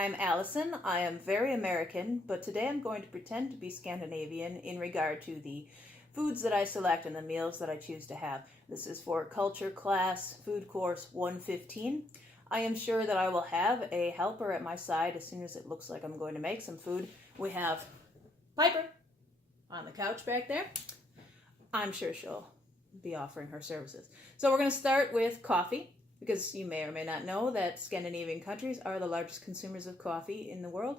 I'm Allison. I am very American, but today I'm going to pretend to be Scandinavian in regard to the foods that I select and the meals that I choose to have. This is for Culture Class Food Course 115. I am sure that I will have a helper at my side as soon as it looks like I'm going to make some food. We have Piper on the couch back there. I'm sure she'll be offering her services. So we're going to start with coffee, because you may or may not know that Scandinavian countries are the largest consumers of coffee in the world.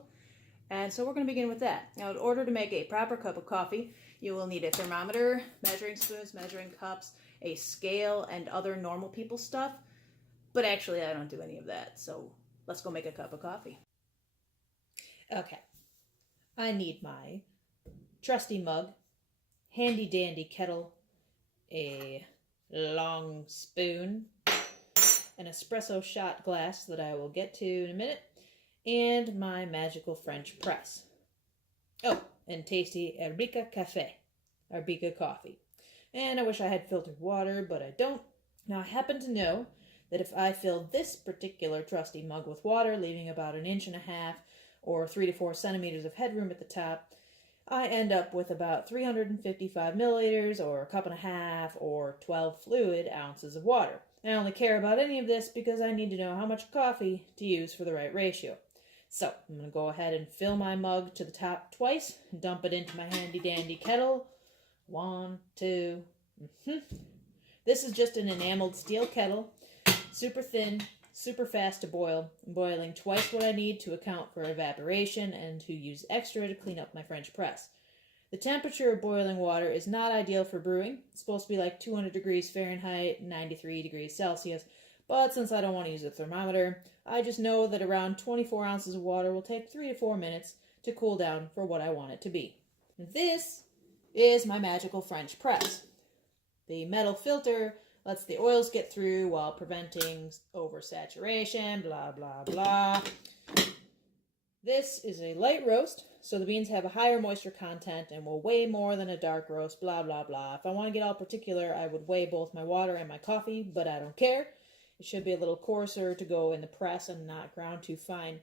And so we're going to begin with that. Now, in order to make a proper cup of coffee, you will need a thermometer, measuring spoons, measuring cups, a scale, and other normal people stuff. But actually, I don't do any of that. So let's go make a cup of coffee. Okay. I need my trusty mug, handy dandy kettle, a long spoon, an espresso shot glass that I will get to in a minute, and my magical French press. Oh, and tasty Arabica Cafe, Arabica coffee. And I wish I had filtered water, but I don't. Now, I happen to know that if I fill this particular trusty mug with water, leaving about 1.5 inches or 3 to 4 centimeters of headroom at the top, I end up with about 355 milliliters or 1.5 cups or 12 fluid ounces of water. I only care about any of this because I need to know how much coffee to use for the right ratio. So I'm going to go ahead and fill my mug to the top twice and dump it into my handy dandy kettle. 1, 2. This is just an enameled steel kettle, super thin, super fast to boil, boiling twice what I need to account for evaporation and to use extra to clean up my French press. The temperature of boiling water is not ideal for brewing. It's supposed to be like 200 degrees Fahrenheit, 93 degrees Celsius, but since I don't want to use a thermometer, I just know that around 24 ounces of water will take 3 to 4 minutes to cool down for what I want it to be. This is my magical French press. The metal filter lets the oils get through while preventing oversaturation, blah, blah, blah. This is a light roast, so the beans have a higher moisture content and will weigh more than a dark roast, blah, blah, blah. If I want to get all particular, I would weigh both my water and my coffee, but I don't care. It should be a little coarser to go in the press and not ground too fine.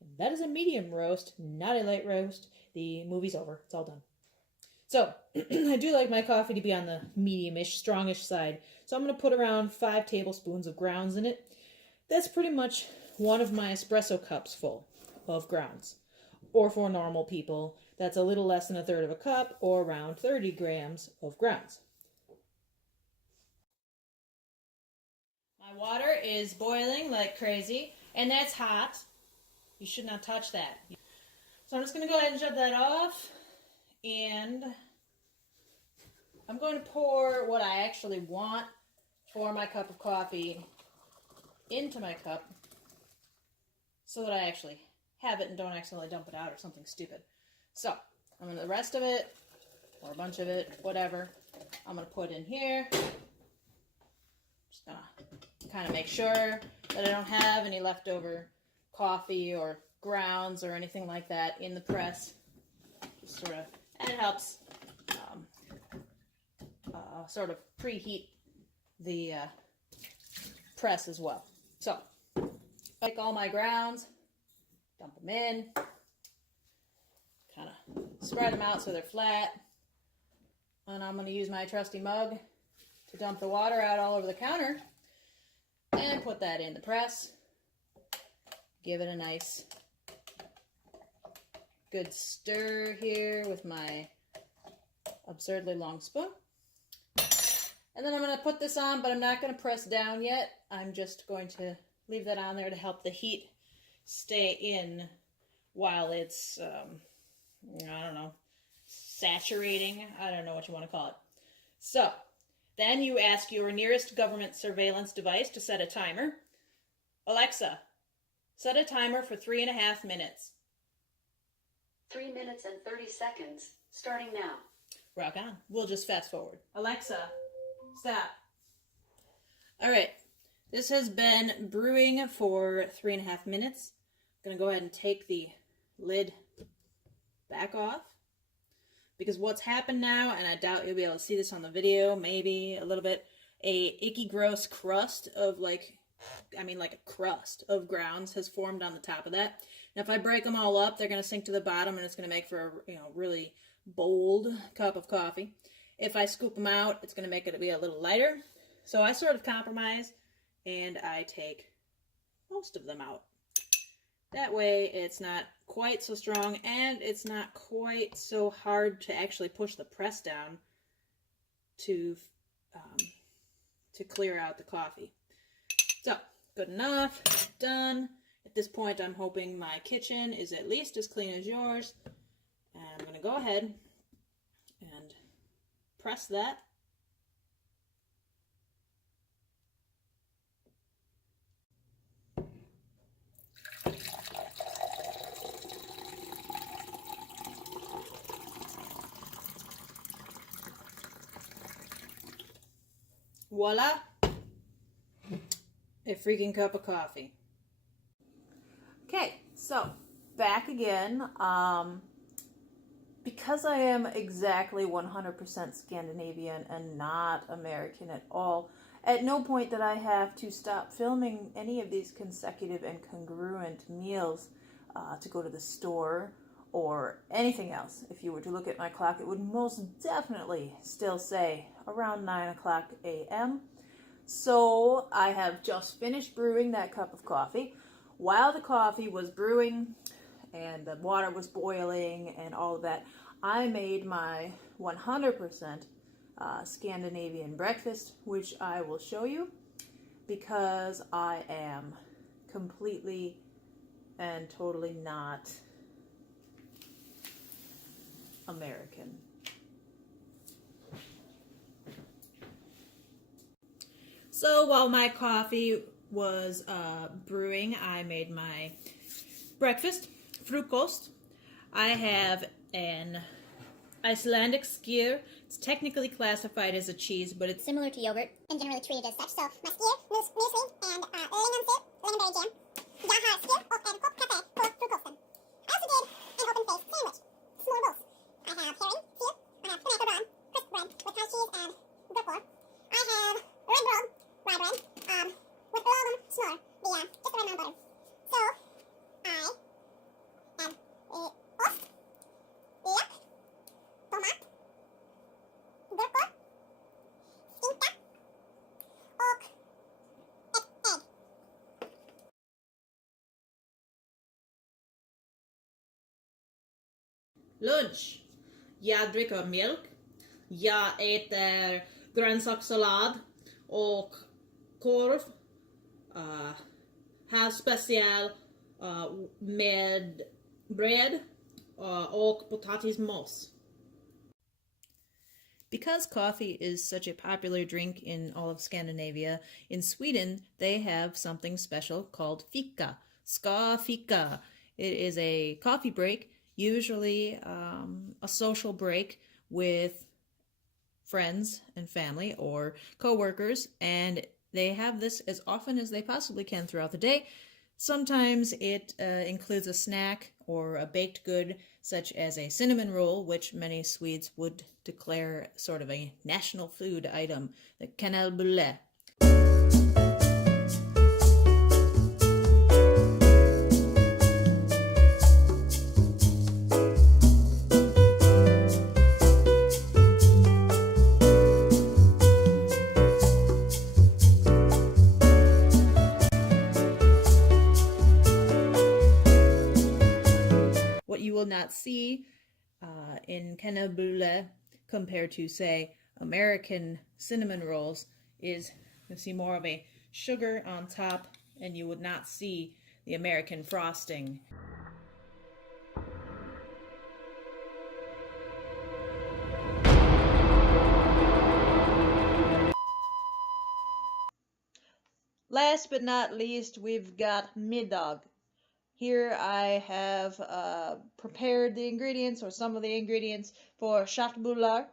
And that is a medium roast, not a light roast. The movie's over. It's all done. So, I do like my coffee to be on the medium-ish, strongish side. So I'm going to put around 5 tablespoons of grounds in it. That's pretty much one of my espresso cups full of grounds. Or for normal people, that's a little less than 1/3 of a cup, or around 30 grams of grounds. My water is boiling like crazy, and that's hot. You should not touch that. So I'm just going to go ahead and shut that off. And I'm going to pour what I actually want for my cup of coffee into my cup so that I actually have it and don't accidentally dump it out or something stupid. So I'm going to the rest of it, or a bunch of it, whatever, I'm going to put in here. Just going to kind of make sure that I don't have any leftover coffee or grounds or anything like that in the press. Just sort of, and it helps sort of preheat the press as well. So, take all my grounds, dump them in, kind of spread them out so they're flat, and I'm going to use my trusty mug to dump the water out all over the counter, and put that in the press. Give it a nice good stir here with my absurdly long spoon. And then I'm going to put this on, but I'm not going to press down yet. I'm just going to leave that on there to help the heat stay in while it's, I don't know, saturating. I don't know what you want to call it. So, then you ask your nearest government surveillance device to set a timer. Alexa, set a timer for 3.5 minutes. 3 minutes and 30 seconds, starting now. Rock on. We'll just fast forward. Alexa, stop. All right. This has been brewing for 3.5 minutes. I'm going to go ahead and take the lid back off, because what's happened now, and I doubt you'll be able to see this on the video, maybe a little bit, a icky gross crust of like a crust of grounds has formed on the top of that. And if I break them all up, they're going to sink to the bottom, and it's going to make for a really bold cup of coffee. If I scoop them out, it's going to make it be a little lighter. So I sort of compromise, and I take most of them out. That way it's not quite so strong, and it's not quite so hard to actually push the press down to clear out the coffee. So, good enough, done. At this point, I'm hoping my kitchen is at least as clean as yours. And I'm going to go ahead and press that. Voila! A freaking cup of coffee. Okay, so back again. Because I am exactly 100% Scandinavian and not American at all, at no point did I have to stop filming any of these consecutive and congruent meals to go to the store or anything else. If you were to look at my clock, it would most definitely still say around 9 o'clock a.m. So I have just finished brewing that cup of coffee. While the coffee was brewing and the water was boiling and all of that, I made my 100% Scandinavian breakfast, which I will show you because I am completely and totally not American. So while my coffee was brewing, I made my breakfast, frukost. I have an Icelandic skyr. It's technically classified as a cheese, but it's similar to yogurt and generally treated as such. So, my skyr, muesli, and lingonsylt, lingonberry jam. Jag har skyr och en kopp kaffe på frukosten. I also did an open-faced sandwich. Small bowls. I have herring, skyr. I have tomato bun, crisp bread with Thai cheese and gurkor. I have red bread, rye bread, with lagom smör via just the right amount of butter. So, I have ost, lök, tomat, gurkor, skinka och ett ägg. lunch. Jag dricker mjölk. Jag äter grönsakssallad och korv. Här special med bröd och potatismos. Because coffee is such a popular drink in all of Scandinavia, in Sweden they have something special called fika. Ska fika. It is a coffee break, usually a social break with friends and family or co-workers, and they have this as often as they possibly can throughout the day. Sometimes it includes a snack or a baked good, such as a cinnamon roll, which many Swedes would declare sort of a national food item, the kanelbulle. What you will not see in kanelbulle compared to, say, American cinnamon rolls is you'll see more of a sugar on top, and you would not see the American frosting. Last but not least, we've got middag. Here I have prepared the ingredients, or some of the ingredients, for köttbullar,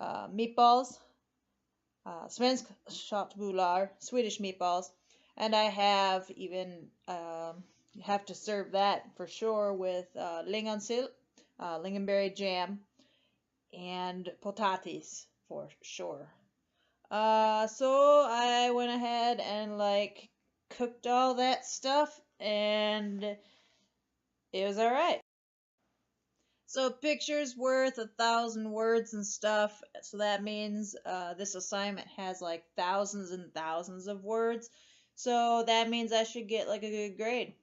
meatballs, svensk köttbullar, Swedish meatballs, and I have even, you have to serve that for sure with lingonsylt, lingonberry jam, and potatis for sure. So I went ahead and cooked all that stuff, and It was alright. So a picture's worth 1,000 words and stuff. So that means this assignment has like thousands and thousands of words. So that means I should get like a good grade.